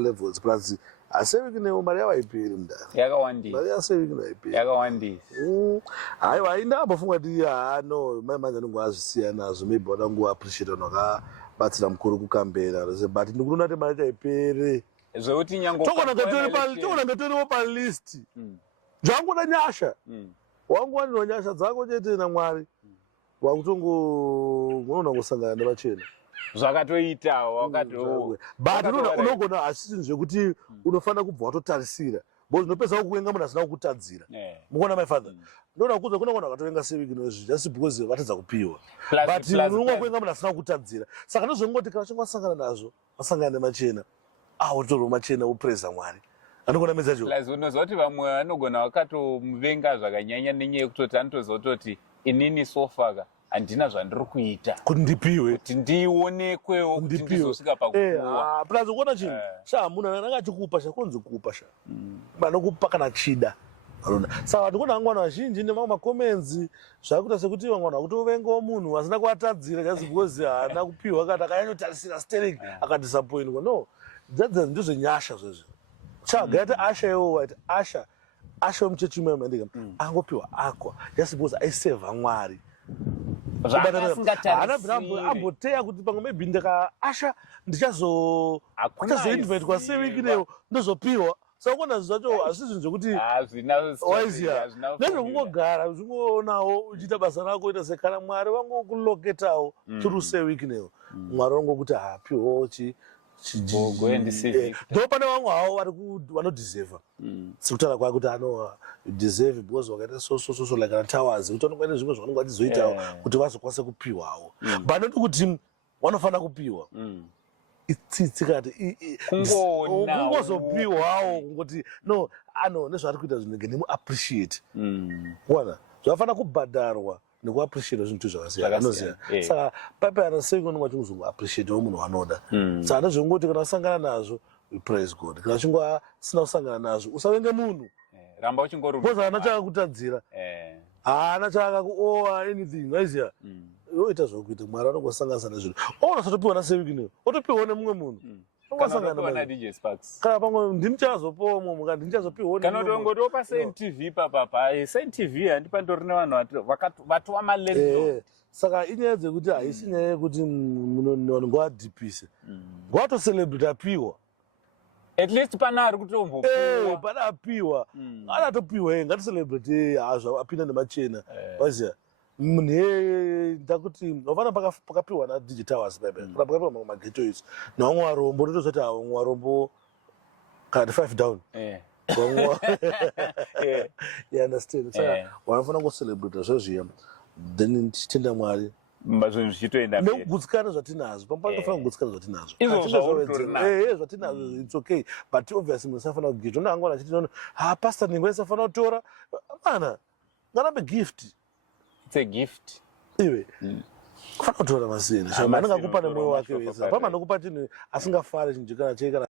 levels plus aseviki ne mari yavaipiri mudara yakawandisa mari aseviki naipiri yakawandisa aiwa aina ambofunga kuti no mai manje ndingo azvisiya nazvo maybe wada ngo appreciate wakabatsira mukuru kukambera but ndikuona kuti mari chaipere zvokuti nyango tokona ngatoriwo palist zvangoda nyasha wangowanirwa nyasha dzako chete naMwari wakutongo unoona ngosangana nevachena zvakatoita but unogona asisi zvekuti unofanira kubva watotarisira bo zvinopedza kukuenga munhu asina kukutadzira mukuona my father ndoda kuudza kuna vanhu vakatovenga seviki nozvi just because vatadza kupiwa but unonga kuenga munhu asina kukutadzira saka ndozvongoti kana uchinge wasangana nazvo wasangana nemachena wotorwa machena wopreza Mwari anogona medza cho unozwa kuti vamwe vanogona vakatomuvenga zvakanyanya nenyaya yekutoti anotozototi inini sofaka handina zvandiri kuita kuti ndipiwe kuti ndionekwewo kuti ndizosvika pakupuwa plus ukuona chinhu munhu angachikupa chakonzi kupa vanokupa kana chida saka ndikuona vamwe vanhu vazhinji nevamwe makomenzi zvakuita sekuti vamwe vanhu vakutovengawo munhu asina kuatadzira just because haana kupiwa akati akanyanyotarisira sterling akadisappointwa no ndozvenyasha zvezvo chagaiti asha iwowo aiti asha wemuchechi imwe angopiwa akwa just because aisevha Mwari amboteya kuti pamwe maybe ndikaasha ndichazoinvitwa seviki neyo ndozopiwa sakuona zvacho hazvisi zvinhu zvekuti waiziya nezvekungogara zvingoonawo uchiita basa rako ita sekana Mwari vangokuloketawo through seviki neyo Mwari vangokuti piwawo ndo pane vamwe havo vanodiseva sikutaura kwake kuti deserve because wakaita so like ana towers kuti vanongoita zvimwe zvavanonga vachizoitawo kuti vazokwanisa kupiwawo but noti kuti vanofanira kupiwa itsitsi kati kungozopiwawo kungoti no nezvaari kuita zvinenge ndimuappreciate kuona zvavafanira kubhadharwa nekuappreciate zvinhu zvakasiyana saka paipai anaseviki unonga chingozongoappreciatewo munhu wanoda saka ndozvongoti kana usangana nazvo we praise God kana uchinge asina kusangana nazvo usavenge munhu ramba uchingorumba because haana chaakakutadzira haana chaakakuowa anything waiziya yoita zvokuita Mwari anongosanganisa nezvinhu unasatopiwa naseviki neyo otopiwawo nemumwe munhu kana pamwe ndinichazopiwawo mumwe ndinichazopiwawo kana utongotiwo paSNTV papapa SNTV handi pandori nevanhu vatova malendo saka inyaya dzekuti haisi nyaya yekuti vanhu ngoadhipise ngoatocelebrate apiwa at least pana ari kutombopiwa pana apiwa anatopiwa ngaticelebrate hazvo apinda nemachena waziya munhu ndakuti vafana pakapiwa naDJ Towers kana pakapiwa mamwe magetois navamwe varombo ndotozoti vamwe varombo kana $5 down you understand saka vanofanira kungocelebrata zvezviya then tichitenda Mwari zvinhu zvichitoenda mberi nekugutsikana zvatinazvo pamatofanira kugutsikana zvatinazvo zvatinazvo it's okay but obviously munhu safanira kugeta unoangwana achiti pastor ningo isafanira kutora mana ngarambe gift. It's a gift. Iwe. Kufanira kutora masina. Anenge akupa nemwoyo wake wese. Pamwe anokupa chinhu asingafari chinhu chekana